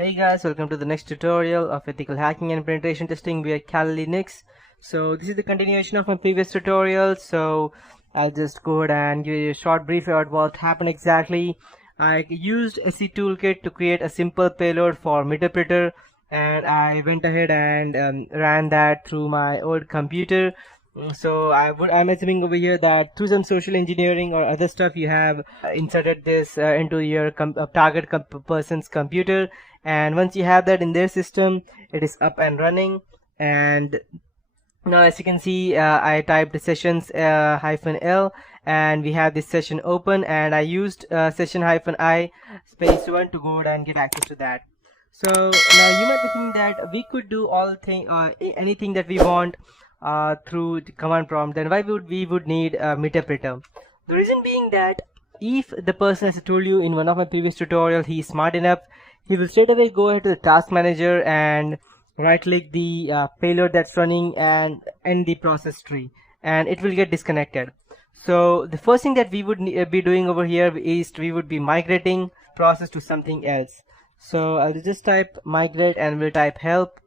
Hey guys, welcome to the next tutorial of ethical hacking and penetration testing via Kali Linux. So this is the continuation of my previous tutorial. So I'll just go ahead and give you a short brief about what happened exactly. I used SE Toolkit to create a simple payload for Meterpreter, and I went ahead and ran that through my old computer. So I'm assuming over here that through some social engineering or other stuff you have inserted this into your target person's computer, and once you have that in their system, it is up and running. And now as you can see, I typed sessions -l, and we have this session open, and I used session -i space 1 to go ahead and get access to that. So now you might be thinking that we could do anything that we want through the command prompt. Then why would we need a Meterpreter? The reason being that if the person, as I told you in one of my previous tutorials, he is smart enough, he will straight away go ahead to the task manager and right click the payload that's running and end the process tree, and it will get disconnected. So the first thing that we would be doing over here is we would be migrating process to something else. So I'll just type migrate and we'll type help,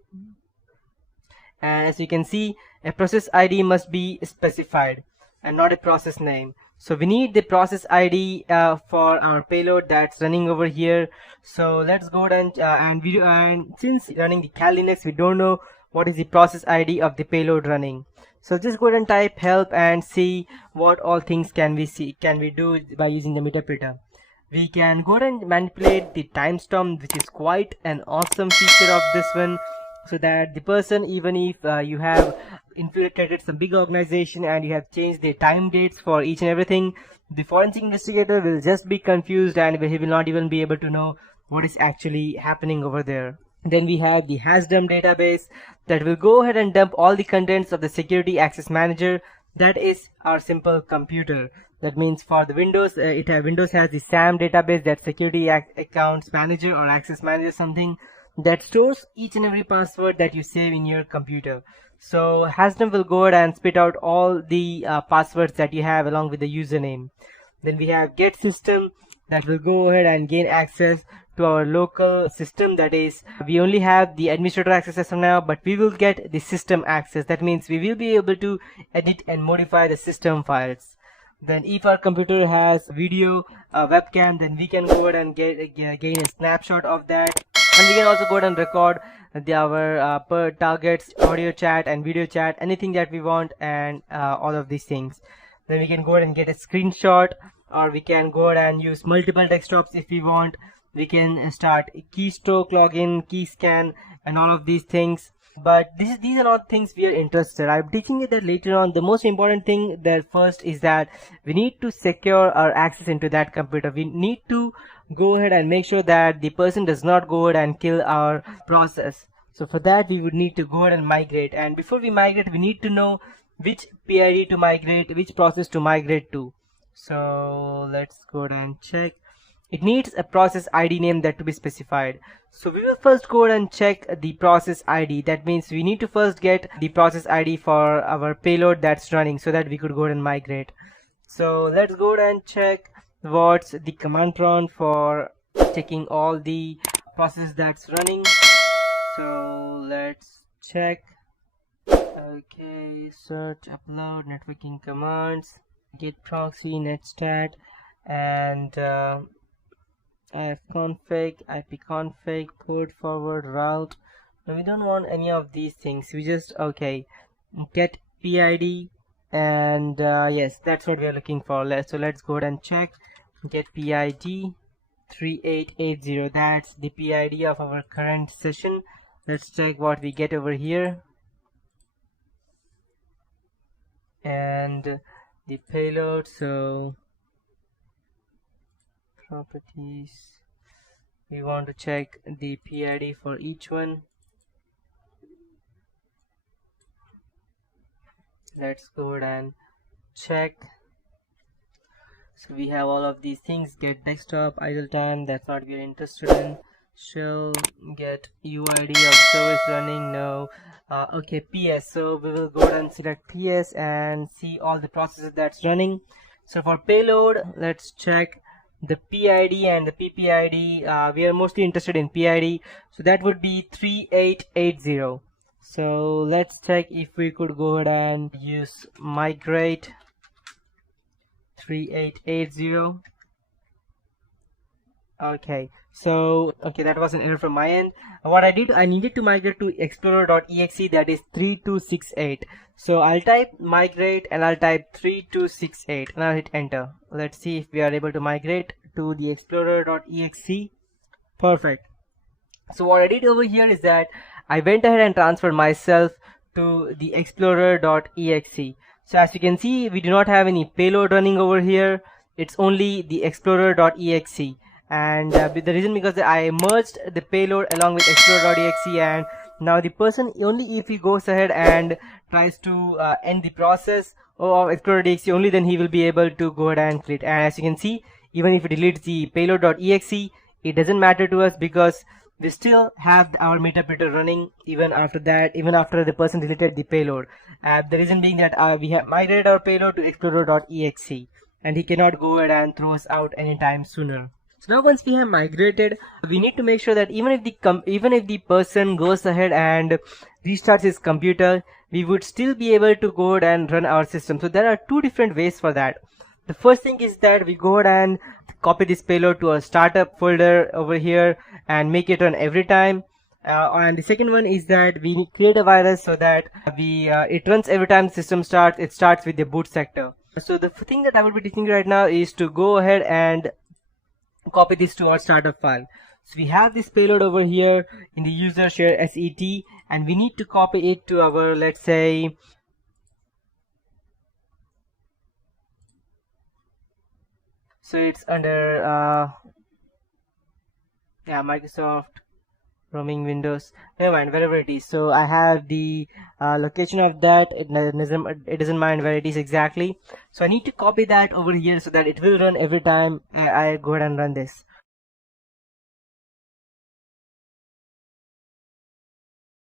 and as you can see, a process ID must be specified and not a process name. So we need the process ID for our payload that's running over here. So let's go ahead and since running the Kali Linux, we don't know what is the process ID of the payload running. So just go ahead and type help and see what all things can we do by using the Meterpreter. We can go ahead and manipulate the timestamp, which is quite an awesome feature of this one, so that the person, even if you have infiltrated some big organization and you have changed the time dates for each and everything, the forensic investigator will just be confused and he will not even be able to know what is actually happening over there. Then we have the hasdump database that will go ahead and dump all the contents of the security access manager. That is our simple computer. That means for the Windows, Windows has the SAM database, that security accounts manager or access manager, something that stores each and every password that you save in your computer. So hasdump will go ahead and spit out all the passwords that you have along with the username. Then we have get system that will go ahead and gain access to our local system. That is, we only have the administrator access as of now, but we will get the system access. That means we will be able to edit and modify the system files. Then if our computer has video webcam, then we can go ahead and gain a snapshot of that, and we can also go ahead and record our per targets, audio chat and video chat, anything that we want, and all of these things. Then we can go ahead and get a screenshot, or we can go ahead and use multiple desktops if we want. We can start keystroke login, key scan, and all of these things. But these are not things we are interested. I'm teaching you that later on. The most important thing that first is that we need to secure our access into that computer. We need to go ahead and make sure that the person does not go ahead and kill our process. So for that we would need to go ahead and migrate, and before we migrate we need to know which PID to migrate, which process to migrate to. So let's go ahead and check. It needs a process ID name that to be specified. So we will first go ahead and check the process ID. That means we need to first get the process ID for our payload that's running so that we could go ahead and migrate. So let's go ahead and check what's the command prompt for checking all the processes that's running. So let's check. Okay, search, upload, networking commands, git proxy, netstat, and ifconfig, ipconfig, port forward, route. Now we don't want any of these things. We just get PID, and yes, that's what we are looking for. So let's go ahead and check. Get PID 3880. That's the PID of our current session. Let's check what we get over here. And the payload, so properties, we want to check the PID for each one. Let's go ahead and check. So we have all of these things. Get desktop, idle time, that's what we are interested in. Shall get UID of the service running, no. Okay, PS, so we will go ahead and select PS and see all the processes that's running. So for payload, let's check the PID and the PPID. We are mostly interested in PID, so that would be 3880. So let's check if we could go ahead and use migrate 3880. Okay, so that was an error from my end. What I did, I needed to migrate to explorer.exe, that is 3268. So I'll type migrate and I'll type 3268 and I'll hit enter. Let's see if we are able to migrate to the explorer.exe. Perfect. So what I did over here is that I went ahead and transferred myself to the explorer.exe. So as you can see, we do not have any payload running over here. It's only the explorer.exe. And the reason because I merged the payload along with explorer.exe, and now the person, only if he goes ahead and tries to end the process of explorer.exe, only then he will be able to go ahead and create. And as you can see, even if he deletes the payload.exe, it doesn't matter to us because we still have our meterpreter running even after that, even after the person deleted the payload. The reason being that we have migrated our payload to explorer.exe and he cannot go ahead and throw us out anytime sooner. So now once we have migrated, we need to make sure that even if the person goes ahead and restarts his computer, we would still be able to go ahead and run our system. So there are two different ways for that. The first thing is that we go ahead and copy this payload to a startup folder over here and make it run every time. And the second one is that we create a virus so that it runs every time the system starts. It starts with the boot sector. So the thing that I will be teaching you right now is to go ahead and copy this to our startup file. So we have this payload over here in the user share set, and we need to copy it to our, let's say, so it's under Microsoft roaming Windows, never mind, wherever it is. So I have the location of that. It doesn't mind where it is exactly. So I need to copy that over here so that it will run every time I go ahead and run this.